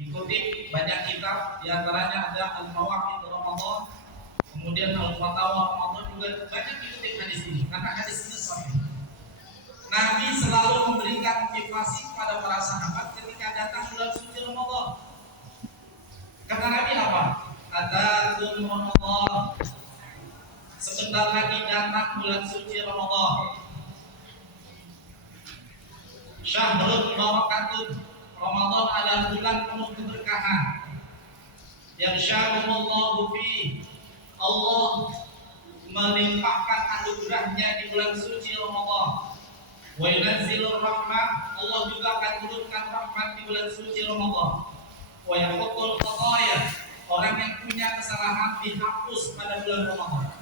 Dikutip banyak kitab, diantaranya ada Al-Mawaqit Ramadan, kemudian Al-Fatawa Ramadan, juga banyak dikutip hadis ini karena hadis ini sahih. Nabi selalu memberikan motivasi kepada para sahabat ketika datang bulan suci Ramadan. Kata Nabi apa? Atakum Ramadan, sebentar lagi datang bulan suci Ramadan. Syahrul barakatun, Ramadan adalah bulan penuh keberkahan. Yaghsya'umullahu fi, Allah melimpahkan anugerahnya di bulan suci Ramadan. Wa yunazzilur rahmah, Allah juga akan turunkan rahmat di bulan suci Ramadan. Wa yaqutul khataya, orang yang punya kesalahan dihapus pada bulan Ramadan.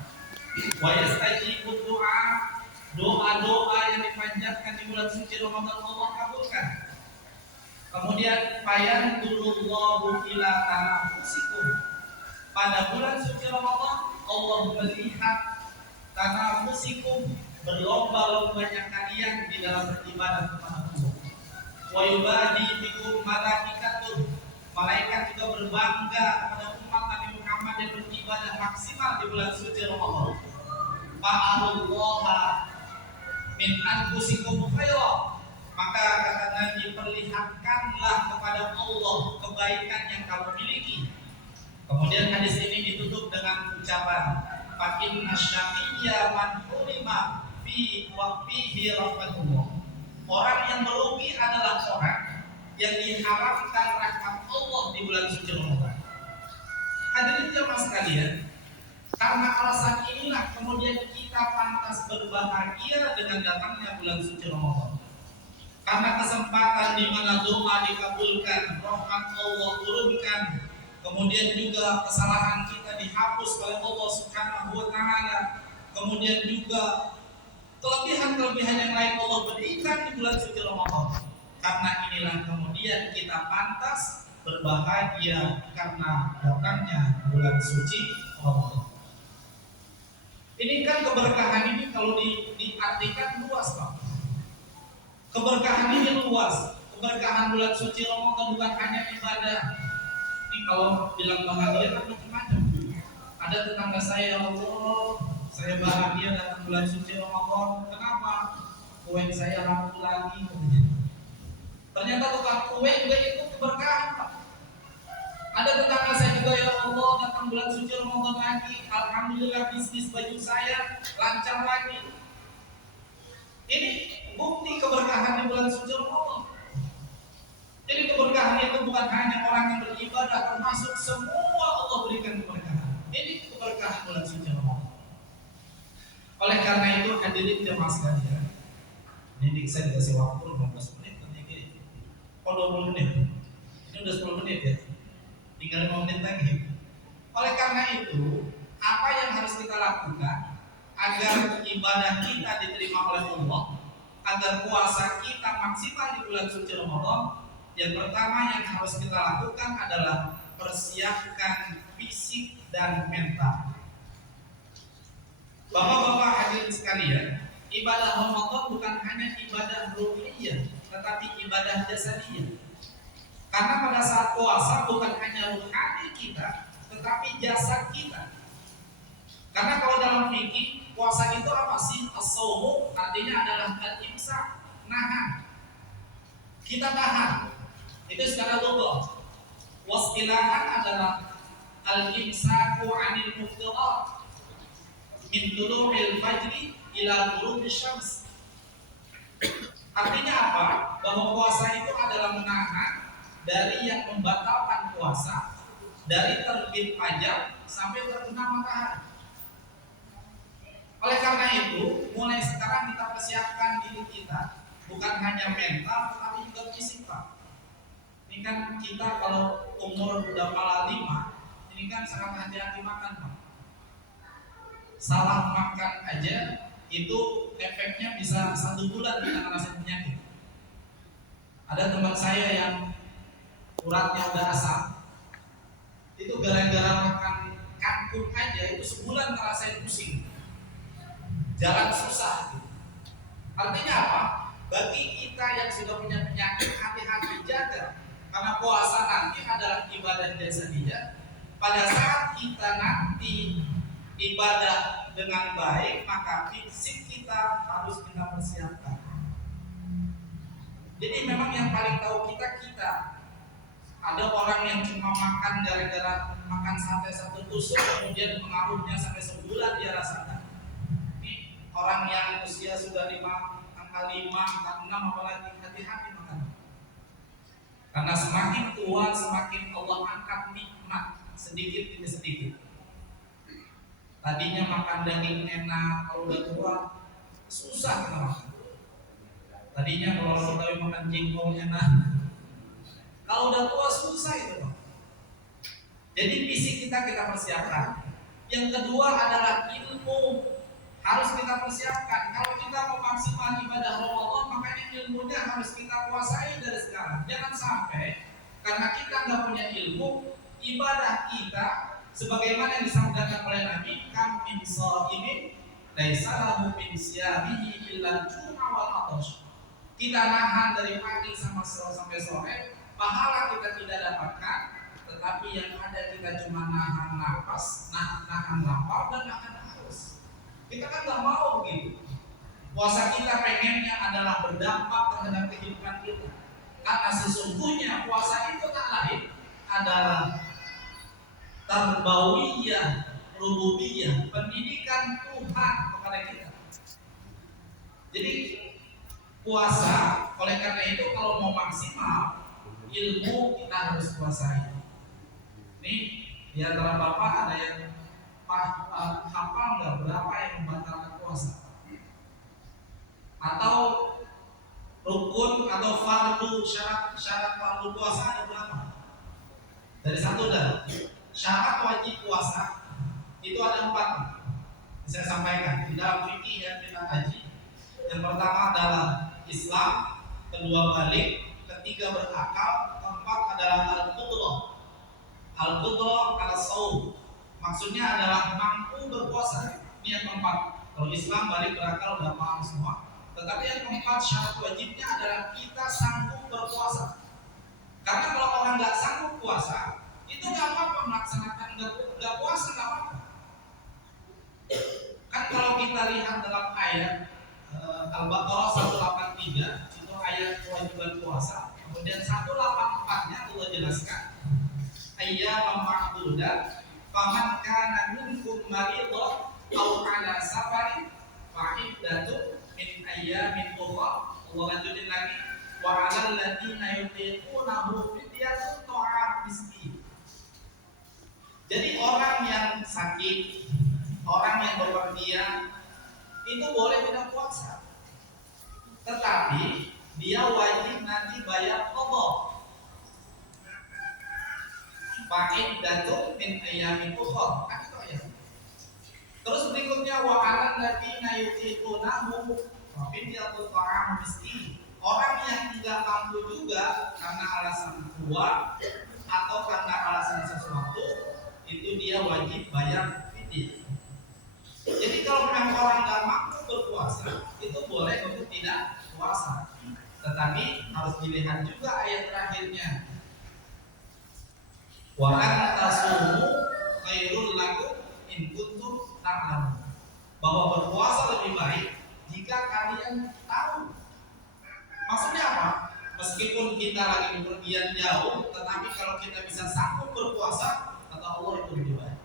Wa yastajibud du'a, doa-doa yang dipanjatkan di bulan suci Ramadan Allah kabulkan. Kemudian fayandurullahu ila tanafusikum, pada bulan suci Ramadan Allah melihat tanafusikum, berlomba-lombanya kalian di dalam beribadah kepada Allah. Wa yubadi bikum malaikatun, malaikat juga berbangga pada umat Nabi Muhammad yang beribadah maksimal di bulan suci Ramadan. Fa'alullaha min anfusikum khaira, maka kata Nabi, perlihatkanlah kepada Allah kebaikan yang kamu miliki. Kemudian hadis ini ditutup dengan ucapan fa inna syaqiyya man hurima fi waqfihi rahmatullah. Orang yang merugi adalah orang yang diharapkan rahmat Allah di bulan suci Ramadan. Hadirin jemaah sekalian, karena alasan inilah kemudian kita pantas berbahagia dengan datangnya bulan suci Ramadan. Karena kesempatan di mana doa dikabulkan, rahmat Allah turunkan, kemudian juga kesalahan kita dihapus oleh Allah Subhanahu wa taala, kemudian juga kelebihan-kelebihan yang lain Allah berikan di bulan suci Ramadan. Karena inilah kemudian kita pantas berbahagia karena datangnya bulan suci Ramadan. Ini kan keberkahan ini kalau diartikan luas, Pak. Keberkahan ini luas. Keberkahan bulan suci Ramadan bukan hanya ibadah. Ini kalau bilang bahagia kan macam-macam. Ada tetangga saya, Allah, saya bahagia datang bulan suci Ramadan. Kenapa? Kue saya laku lagi. Ternyata tukang kue juga itu keberkahan, Pak. Ada tetangga saya juga, ya Allah, datang bulan suci Ramadan lagi, alhamdulillah bisnis baju saya lancar lagi. Ini bukti keberkahan di bulan suci Ramadan. Jadi keberkahan itu bukan hanya orang yang beribadah, termasuk semua Allah berikan keberkahan. Ini keberkahan bulan suci Ramadan. Oleh karena itu hadirin jemaah sekalian, ini saya dikasih waktu 15 menit nanti. Oh 20 menit. Ini udah 10 menit ya. Tinggal 5 menit lagi. Oleh karena itu, apa yang harus kita lakukan agar ibadah kita diterima oleh Allah, agar puasa kita maksimal di bulan suci Ramadan? Yang pertama yang harus kita lakukan adalah persiapkan fisik dan mental. Bapak-bapak hadirin sekalian, ibadah Ramadan bukan hanya ibadah ruhiyah, tetapi ibadah jasadiyah. Karena pada saat puasa bukan hanya rohani kita, tetapi jasad kita. Karena kalau dalam fikih puasa itu apa sih? As-shaumu artinya adalah al-imsak, nahan. Kita tahan. Itu secara lugah. Wastilahan adalah al-imsaku 'anil muftirat min tulu'il fajri ila ghurubish syams. Artinya apa? Bahwa puasa itu adalah menahan dari yang membatalkan puasa, dari terbit fajar sampai terbenam matahari. Oleh karena itu, mulai sekarang kita persiapkan diri kita, bukan hanya mental, tetapi juga fisik, Pak. Ini kan kita kalau umur udah pala 5, ini kan sangat hati-hati makan, Pak. Salah makan aja, itu efeknya bisa 1 bulan kita ngerasain penyakit. Ada teman saya yang uratnya udah asam, itu gara-gara makan kangkung aja itu sebulan ngerasain pusing, jalan susah. Artinya apa? Bagi kita yang sudah punya penyakit, hati-hati jaga, karena puasa nanti adalah ibadah jasa dia. Pada saat kita nanti ibadah dengan baik, maka fisik kita harus kita persiapkan. Jadi memang yang paling tahu kita. Ada orang yang cuma makan gara-gara makan sate satu tusuk, kemudian pengaruhnya sampai sebulan dia rasakan. Ini orang yang usia sudah angka 5, angka 6, apalagi hati-hati makan. Karena semakin tua semakin Allah angkat nikmat sedikit demi sedikit. Tadinya makan daging enak, kalau udah tua susah kita makan. Tadinya kalau orang Betawi makan jengkol enak, kalau udah tua susah itu, Pak. Jadi fisik kita persiapkan. Yang kedua adalah ilmu, harus kita persiapkan. Kalau kita mau maksimal ibadah Ramadan, makanya ilmunya harus kita kuasai dari sekarang. Jangan sampai karena kita nggak punya ilmu, ibadah kita sebagaimana yang disampaikan oleh Nabi, kam min shaimin laisa lahu min siyamihi illa al-ju'a wal 'atash. Kita nahan dari pagi sampai sore, pahala kita tidak dapatkan, tetapi yang ada kita cuma nahan nafas, nahan lapar dan nahan haus. Kita kan nggak mau begitu. Puasa kita pengennya adalah berdampak terhadap kehidupan kita, karena sesungguhnya puasa itu tak lain adalah tarbawiyah, rububiyah, pendidikan Tuhan kepada kita. Jadi puasa, oleh karena itu kalau mau maksimal ilmu kita harus kuasai. Ini di antara bapak ada yang hafal nggak berapa yang membatalkan puasa? Atau rukun atau fardu syarat fardu puasa ada berapa? Dari 1 dah. Syarat wajib puasa itu ada 4. Saya sampaikan di dalam fikih yang kita kaji. Yang pertama adalah Islam, kedua balik, ketiga berakal, keempat adalah al-qudrah al-shaum. Maksudnya adalah mampu berpuasa. Ini yang keempat. Kalau Islam balik berakal udah paham semua. Tetapi yang keempat syarat wajibnya adalah kita sanggup berpuasa. Karena kalau orang nggak sanggup puasa, itu nggak apa-apa melaksanakan nggak puasa nggak apa-apa. Kan kalau kita lihat dalam ayat Al-Baqarah 183 itu ayat kewajiban puasa. Kemudian 184-nya Allah jelaskan ayyaman ma'dudat faman kana minkum maridhan aw ala safarin fa iddatun min ayyamin ukhra. Allah lanjutin lagi wa 'alal ladzina yutiqunahu fidyatun ta'am miskin. Jadi orang yang sakit, orang yang bepergian itu boleh tidak puasa, tetapi dia wajib nanti bayar qadha. Fa'id datu min ayyamin ukhra. Kan itu ya. Terus berikutnya wa 'alal ladzina yutiqunahu fidyatun ta'am miskin. Orang yang tidak mampu juga karena alasan tua atau karena alasan sesuatu, itu dia wajib bayar fidyah. Jadi kalau memang orang nggak mampu berpuasa, itu boleh untuk tidak puasa. Tetapi harus dilihat juga ayat terakhirnya. Wa an tasumu khairul lakum in kuntum ta'lamun. Bahwa berpuasa lebih baik jika kalian tahu. Maksudnya apa? Meskipun kita lagi bepergian jauh, tetapi kalau kita bisa sanggup berpuasa, kata Allah itu lebih baik.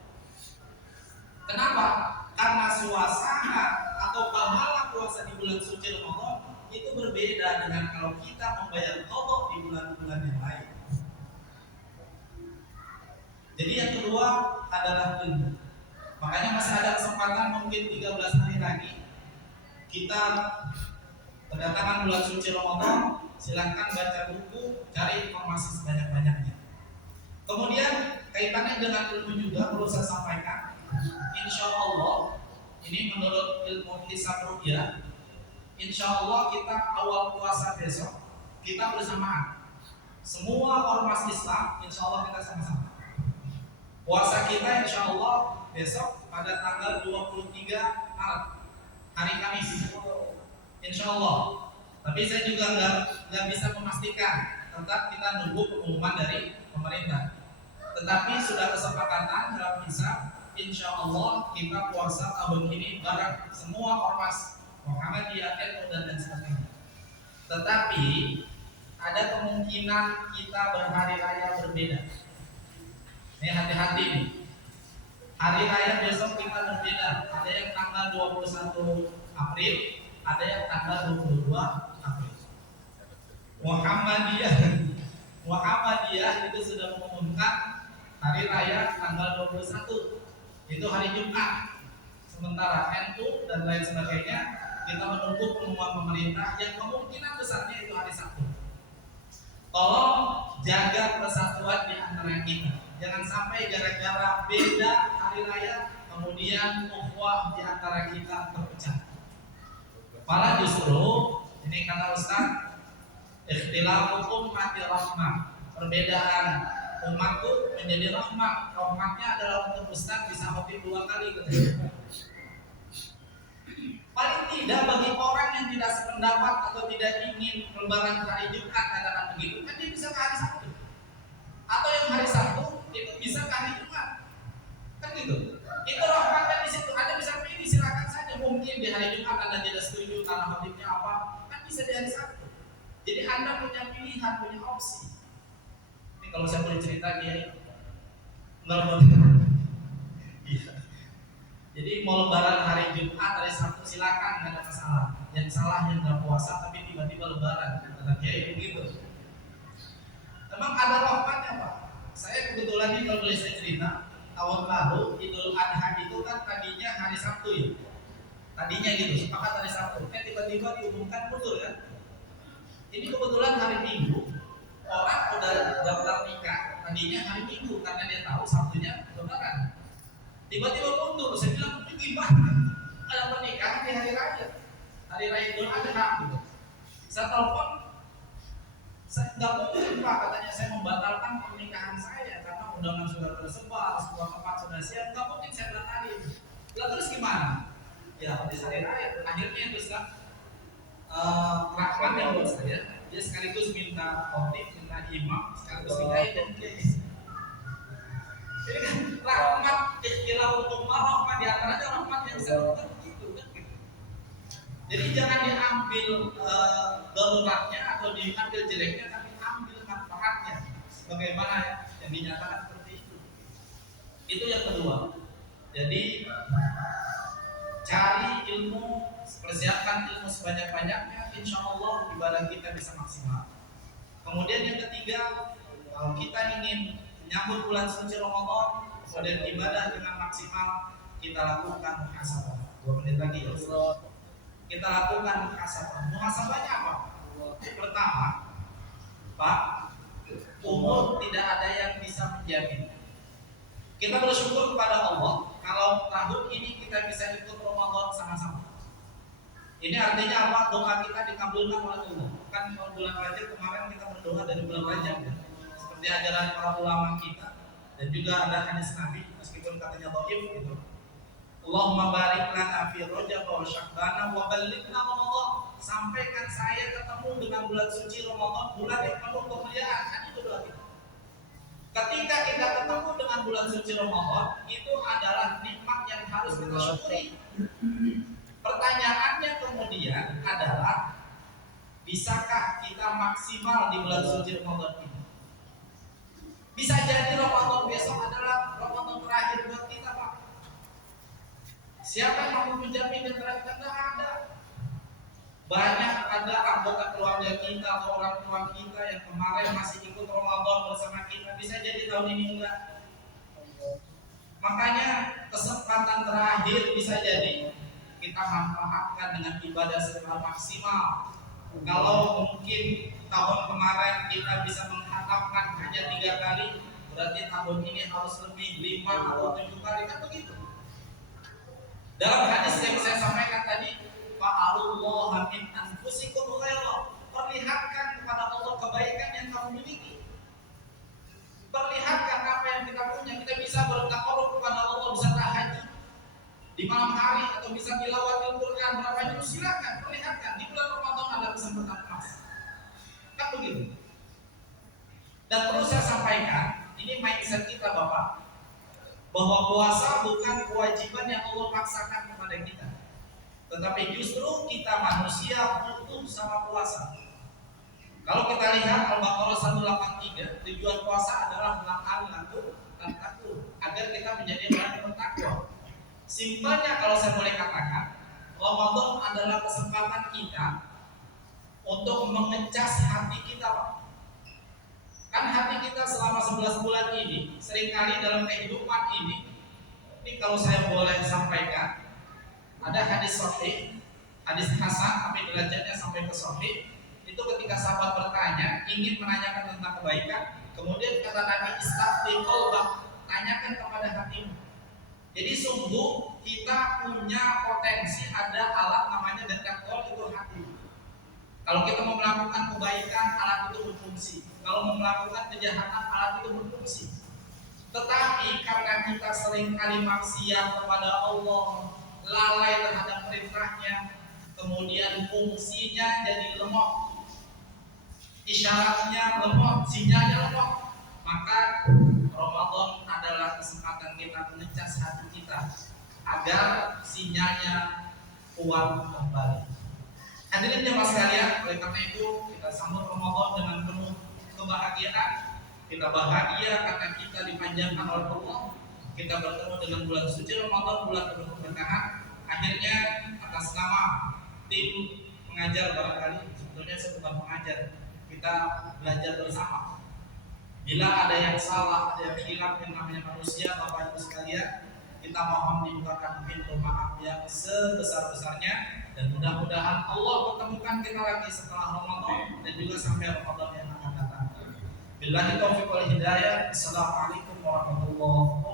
Kenapa? Karena suasana atau pahala puasa di bulan suci Ramadan itu berbeda dengan kalau kita membayar qadha di bulan-bulan yang lain. Jadi yang kedua adalah ilmu. Makanya masih ada kesempatan mungkin 13 hari lagi kita kedatangan bulan suci Ramadan. Silahkan baca buku, cari informasi sebanyak-banyaknya. Kemudian kaitannya dengan ilmu juga perlu saya sampaikan. Insya Allah ini menurut ilmu hisab ruqyah, insya Allah kita awal puasa besok kita bersamaan. Semua ormas Islam insya Allah kita sama-sama. Puasa kita insya Allah besok pada tanggal 23 Maret, hari Kamis, insya Allah. Tapi saya juga nggak bisa memastikan, tetap kita nunggu pengumuman dari pemerintah. Tetapi sudah kesepakatan dalam hisab, insya Allah kita puasa tahun ini bareng semua ormas Muhammadiyah, NU dan lain sebagainya. Tetapi ada kemungkinan kita berhari raya berbeda. Ini hati-hati nih. Hari raya besok kita berbeda. Ada yang tanggal 21 April, ada yang tanggal 22 April. Muhammadiyah itu sudah mengumumkan hari raya tanggal 21 itu hari Jumat. Sementara NU dan lain sebagainya kita menunggu pengumuman pemerintah yang kemungkinan besarnya itu hari Sabtu. Tolong jaga persatuan di antara kita. Jangan sampai gara-gara beda hari raya kemudian ukhuwah di antara kita terpecah. Malah justru ini kata Ustaz, ikhtilaf ummati rahmah. Perbedaan umatku menjadi rahmat. Rahmatnya adalah untuk Ustaz bisa khotib 2 kali katanya. Paling tidak bagi orang yang tidak sependapat atau tidak ingin lebaran hari Jumat katakan begitu, kan dia bisa ke hari Sabtu. Atau yang hari Sabtu itu bisa ke hari Jumat. Kan gitu. Itu rahmatnya di situ. Anda bisa pilih, silakan saja. Mungkin di hari Jumat Anda tidak setuju karena khotibnya apa, kan bisa di hari Sabtu. Jadi Anda punya pilihan, punya opsi. Ini kalau saya boleh cerita dia nggak boleh. Iya. Jadi mau lebaran hari Jumat, hari Sabtu silakan, nggak ada masalah. Yang salah yang nggak puasa tapi tiba-tiba lebaran, kata kiai begitu. Memang ada rahmatnya Pak. Saya kebetulan ini kalau boleh saya cerita, tahun lalu Idul Adha itu kan tadinya hari Sabtu ya. Tadinya gitu, sepakat hari Sabtu. Tiba-tiba diumumkan mundur kan. Ini kebetulan hari Minggu, orang udah daftar nikah tadinya hari Minggu karena dia tahu Sabtunya lebaran. Tiba-tiba mundur, saya bilang itu gimana? Ada pernikahan di hari raya Idul Adha gitu. Saya telepon, saya nggak mungkin Pak, katanya saya membatalkan pernikahan saya karena undangan sudah tersebar, semua tempat sudah siap, nggak mungkin saya batalin. Lalu terus gimana? Ya habis hari raya, akhirnya terus kan rahmat yang buat saya, dia sekaligus minta khotib, minta imam, sekaligus nikahin dan kiai. Ini kan rahmat ikhtilaf ummah, rahmat di antaranya rahmat yang sangat begitu kan gitu. Jadi jangan diambil daruratnya atau diambil jeleknya, tapi ambil manfaatnya. Bagaimana yang dinyatakan seperti itu. Itu yang kedua. Jadi cari ilmu, persiapkan ilmu sebanyak-banyaknya, insya Allah ibadah kita bisa maksimal. Kemudian yang ketiga, kalau kita ingin menyambut bulan suci Ramadan, kemudian ibadah dengan maksimal, kita lakukan muhasabah. 2 menit lagi ya. Kita lakukan muhasabah. Muhasabahnya apa? Pertama, Pak, umur tidak ada yang bisa menjamin. Kita bersyukur kepada Allah kalau tahun ini kita bisa ikut Ramadan sama-sama. Ini artinya apa? Doa kita dikabulkan oleh Allah. Kan bulan Rajab kemarin kita berdoa dari bulan Rajab ya. Seperti ajaran para ulama kita, dan juga ada hadis Nabi meskipun katanya dhaif gitu. Allahumma barik lana fi Rajab wa Sya'ban wa ballighna Ramadan. Sampaikan saya ketemu dengan bulan suci Ramadan, bulan yang penuh kemuliaan. Kan itu doa kita. Ketika kita ketemu dengan bulan suci Ramadan, itu adalah nikmat yang harus kita syukuri. Pertanyaannya kemudian adalah, bisakah kita maksimal di bulan suci Ramadan ini? Bisa jadi Ramadan besok adalah Ramadan terakhir buat kita Pak. Siapa yang mau menjamin dan terakhir? Tidak ada. Banyak ada anggota keluarga kita atau orang tua kita yang kemarin masih ikut Ramadan bersama kita, bisa jadi tahun ini enggak. Makanya kesempatan terakhir bisa jadi kita manfaatkan dengan ibadah secara maksimal. Kalau mungkin tahun kemarin kita bisa menghatapkan hanya 3 kali, berarti tahun ini harus lebih 5 atau 7 kali, kan begitu. Dalam hadis yang saya sampaikan tadi, fa'alullaha min anfusikum khairan, perlihatkan kepada Allah kebaikan yang kamu miliki. Perlihatkan apa yang kita punya. Kita bisa bertakarub kepada Allah, bisa tahajud di malam hari atau bisa tilawatil Quran berapa juz, silakan perlihatkan. Di bulan Ramadan ada kesempatan emas. Kan begitu. Dan perlu saya sampaikan, ini mindset kita Bapak, bahwa puasa bukan kewajiban yang Allah paksakan kepada kita, tetapi justru kita manusia butuh sama puasa. Kalau kita lihat Al-Baqarah 183, tujuan puasa adalah la'allakum tattaqun, agar kita menjadi orang yang bertakwa. Simpelnya kalau saya boleh katakan, Ramadan adalah kesempatan kita untuk mengecas hati kita, Pak. Kan hati kita selama 11 bulan ini, seringkali dalam kehidupan ini kalau saya boleh sampaikan, ada hadis sahih, hadis hasan, tapi derajatnya sampai ke sahih. Itu ketika sahabat bertanya, ingin menanyakan tentang kebaikan, kemudian kata Nabi, istafti qalbak, tanyakan kepada hatimu. Jadi sungguh kita punya potensi, ada alat namanya detektor, itu hati. Kalau kita mau melakukan kebaikan, alat itu berfungsi. Kalau mau melakukan kejahatan, alat itu berfungsi. Tetapi karena kita sering kali maksiat kepada Allah, lalai terhadap perintahnya, kemudian fungsinya jadi lemah, isyaratnya lemah, sinyalnya lemah, maka Ramadan adalah kesempatan kita mengecas hati kita agar sinyalnya kuat kembali. Hadirin jemaah sekalian, oleh karena itu kita sambut Ramadan dengan penuh kebahagiaan. Kita bahagia karena kita dipanjangkan oleh Allah. Kita bertemu dengan bulan suci Ramadan, bulan penuh keberkahan. Akhirnya atas nama tim pengajar, barangkali sebetulnya saya bukan pengajar, kita belajar bersama. Bila ada yang salah, ada yang hilang, yang namanya manusia, Bapak Ibu sekalian, kita mohon dibukakan pintu maaf yang sebesar-besarnya, dan mudah-mudahan Allah pertemukan kita lagi setelah Ramadan dan juga sampai Ramadan yang akan datang. Billahi taufiq wal hidayah. Assalamualaikum warahmatullahi wabarakatuh.